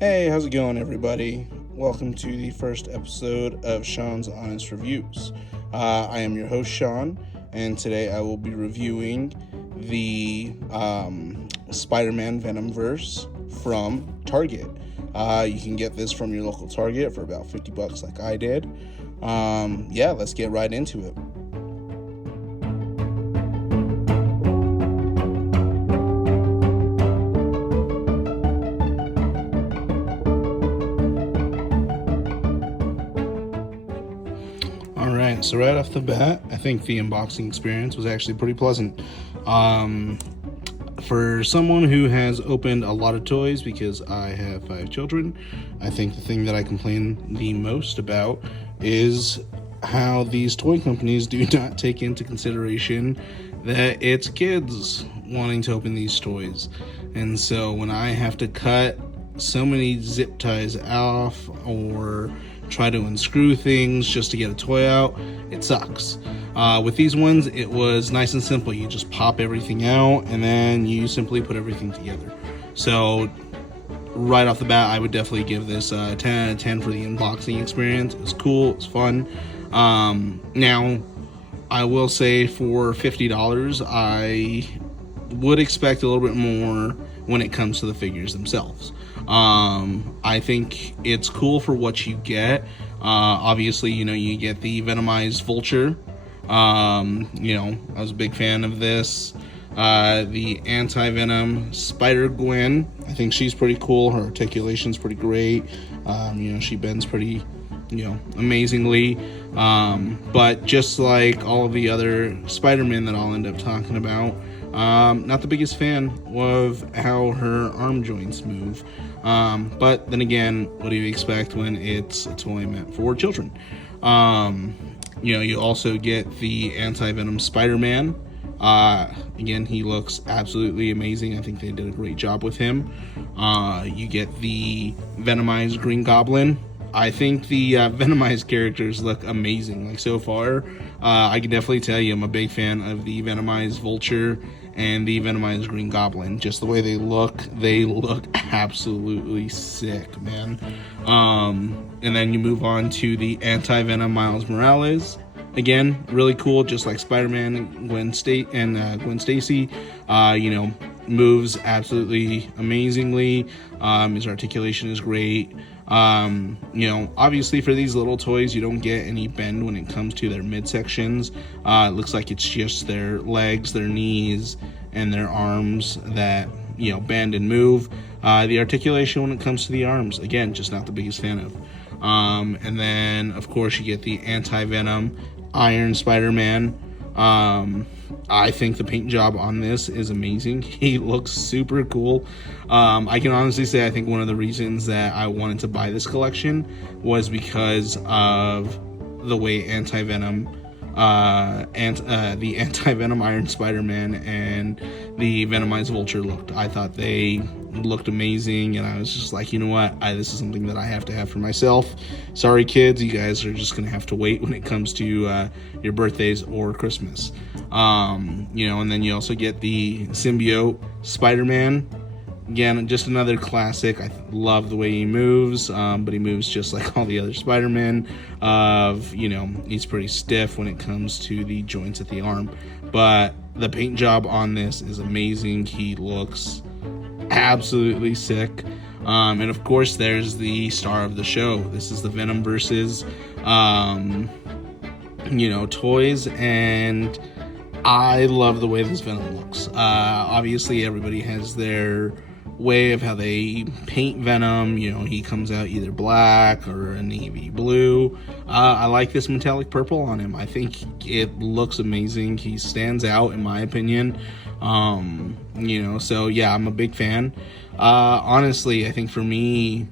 Hey, how's it going, everybody? Welcome to the first episode of Sean's Honest Reviews. I am your host, Sean, and today I will be reviewing the Spider-Man Venom verse from Target. You can get this from your local Target for about $50 like I did. Let's get right into it. Alright, so right off the bat, I think the unboxing experience was actually pretty pleasant. For someone who has opened a lot of toys, because I have 5 children, I think the thing that I complain the most about is how these toy companies do not take into consideration that it's kids wanting to open these toys. And so when I have to cut so many zip ties off or try to unscrew things just to get a toy out, it sucks. With these ones, it was nice and simple. You just pop everything out and then you simply put everything together. So right off the bat, I would definitely give this a 10 out of 10 for the unboxing experience. It was cool, it was fun. Now, I will say for $50, I would expect a little bit more when it comes to the figures themselves. I think it's cool for what you get. Obviously, you get the Venomized Vulture. I was a big fan of this. The Anti-Venom Spider-Gwen, I think she's pretty cool. Her articulation's pretty great. She bends pretty, amazingly. But just like all of the other Spider-Man that I'll end up talking about, not the biggest fan of how her arm joints move. But then again, what do you expect when it's a toy meant for children? You also get the Anti-Venom Spider-Man. Again, he looks absolutely amazing. I think they did a great job with him. You get the Venomized Green Goblin. I think the Venomized characters look amazing. Like, so far, I can definitely tell you I'm a big fan of the Venomized Vulture and the Venomized Green Goblin. Just the way they look absolutely sick, man. And then you move on to the Anti-Venom Miles Morales. Again, really cool, just like Spider-Man and Gwen Stacy. Moves absolutely amazingly. His articulation is great. Obviously for these little toys, you don't get any bend when it comes to their midsections. It looks like it's just their legs, their knees, and their arms that, bend and move. The articulation when it comes to the arms, again, just not the biggest fan of. And then, of course, you get the Anti-Venom Iron Spider-Man. I think the paint job on this is amazing. He looks super cool. I can honestly say I think one of the reasons that I wanted to buy this collection was because of the way the Anti-Venom Iron Spider-Man and the Venomized Vulture looked. I thought they looked amazing, and I was just like, you know what, this is something that I have to have for myself. Sorry kids, you guys are just gonna have to wait when it comes to your birthdays or Christmas. And then you also get the Symbiote Spider-Man. Again, just another classic. I love the way he moves, but he moves just like all the other Spider-Man. He's pretty stiff when it comes to the joints at the arm, but the paint job on this is amazing. He looks absolutely sick. And of course, there's the star of the show. This is the Venom versus, toys, and I love the way this Venom looks. Obviously, everybody has their way of how they paint Venom. He comes out either black or a navy blue. I like this metallic purple on him. I think it looks amazing. He stands out in my opinion. So yeah, I'm a big fan. Honestly, I think for me,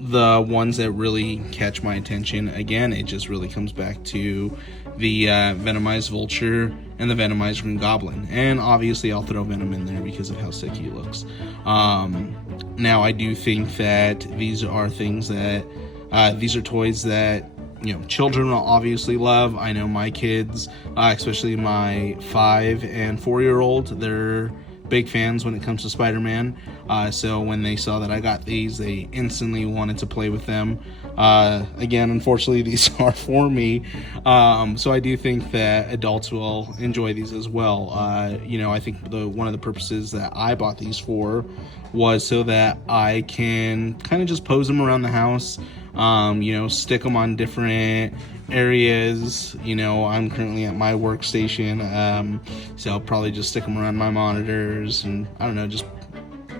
the ones that really catch my attention, again, it just really comes back to the Venomized Vulture and the Venomized Green Goblin. And obviously I'll throw Venom in there because of how sick he looks. Now, I do think that these are things that, these are toys that, children will obviously love. I know my kids, especially my 5 and 4-year-old, they're big fans when it comes to Spider-Man. So when they saw that I got these, they instantly wanted to play with them. Again, unfortunately, these are for me. So I do think that adults will enjoy these as well. I think one of the purposes that I bought these for was so that I can kind of just pose them around the house, stick them on different areas. I'm currently at my workstation, so I'll probably just stick them around my monitors, and I don't know, just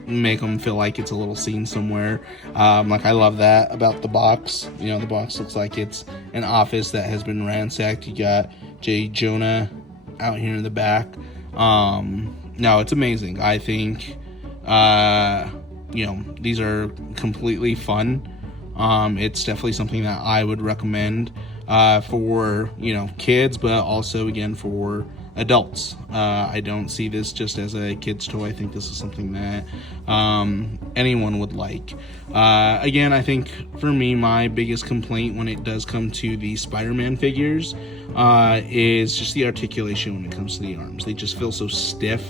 make them feel like it's a little scene somewhere. I love that about the box. The box looks like it's an office that has been ransacked. You got J. Jonah out here in the back. No, it's amazing. I think these are completely fun. It's definitely something that I would recommend for kids, but also again for adults. I don't see this just as a kid's toy. I think this is something that anyone would like. Again, I think for me, my biggest complaint when it does come to the Spider-Man figures is just the articulation when it comes to the arms. They just feel so stiff.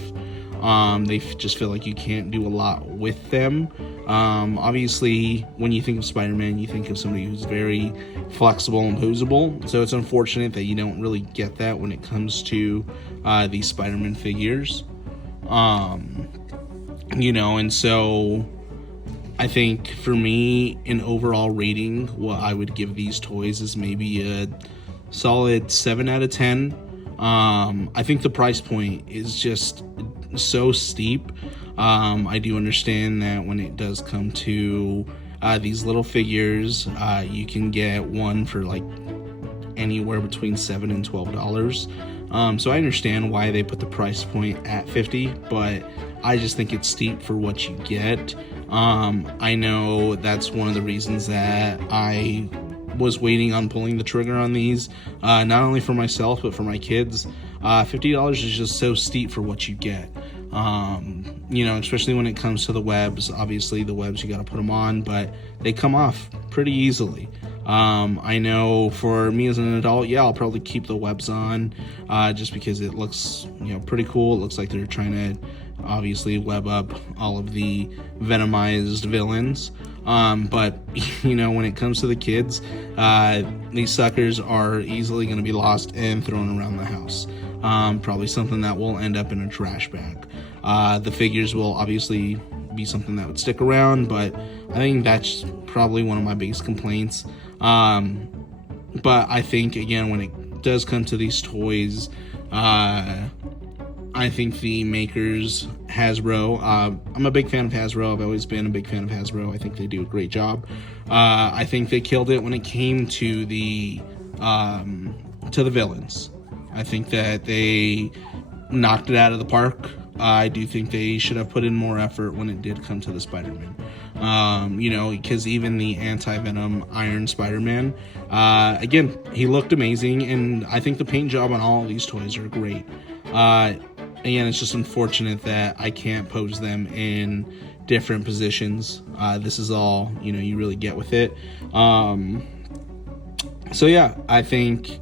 They just feel like you can't do a lot with them. Obviously, when you think of Spider-Man, you think of somebody who's very flexible and posable. So it's unfortunate that you don't really get that when it comes to these Spider-Man figures. And so I think for me, an overall rating, what I would give these toys is maybe a solid 7 out of 10. I think the price point is just so steep. I do understand that when it does come to these little figures, you can get one for like anywhere between $7 and $12. So I understand why they put the price point at $50, but I just think it's steep for what you get. I know that's one of the reasons that I was waiting on pulling the trigger on these, not only for myself but for my kids. $50 is just so steep for what you get. Especially when it comes to the webs. Obviously the webs, you got to put them on, but they come off pretty easily. I know for me as an adult, I'll probably keep the webs on, just because it looks, pretty cool. It looks like they're trying to obviously web up all of the venomized villains. But when it comes to the kids, these suckers are easily going to be lost and thrown around the house. Probably something that will end up in a trash bag. The figures will obviously be something that would stick around, but I think that's probably one of my biggest complaints. But I think, again, when it does come to these toys, I think the makers, Hasbro, I'm a big fan of Hasbro. I've always been a big fan of Hasbro. I think they do a great job. I think they killed it when it came to the villains. I think that they knocked it out of the park. I do think they should have put in more effort when it did come to the Spider-Man. Because even the anti-Venom Iron Spider-Man, again, he looked amazing, and I think the paint job on all of these toys are great. Again, it's just unfortunate that I can't pose them in different positions. This is all, you really get with it. So yeah, I think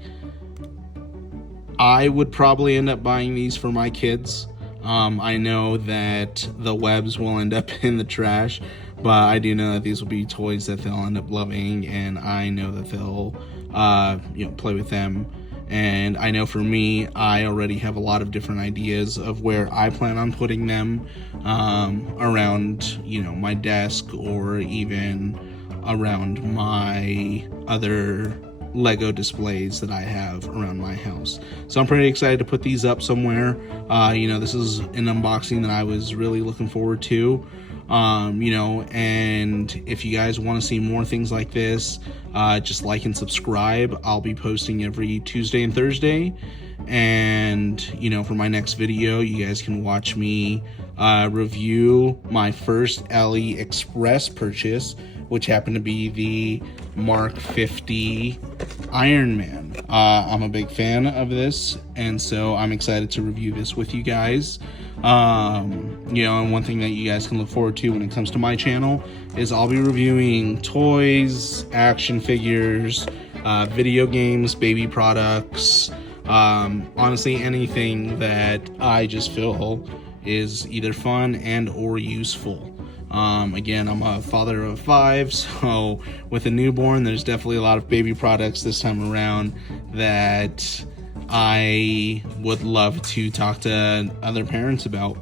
I would probably end up buying these for my kids. I know that the webs will end up in the trash, but I do know that these will be toys that they'll end up loving, and I know that they'll play with them. And I know for me, I already have a lot of different ideas of where I plan on putting them, around my desk, or even around my other Lego displays that I have around my house. So I'm pretty excited to put these up somewhere. This is an unboxing that I was really looking forward to. And if you guys want to see more things like this, just like and subscribe. I'll be posting every Tuesday and Thursday. And, for my next video, you guys can watch me review my first AliExpress purchase, which happened to be the Mark 50 Iron Man. I'm a big fan of this, and so I'm excited to review this with you guys. And one thing that you guys can look forward to when it comes to my channel is I'll be reviewing toys, action figures, video games, baby products, honestly anything that I just feel is either fun and or useful. Again, I'm a father of 5, so with a newborn, there's definitely a lot of baby products this time around that I would love to talk to other parents about.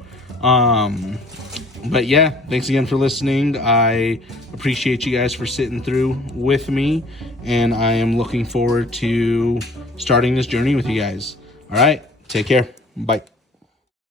But yeah, thanks again for listening. I appreciate you guys for sitting through with me, and I am looking forward to starting this journey with you guys. All right, take care. Bye.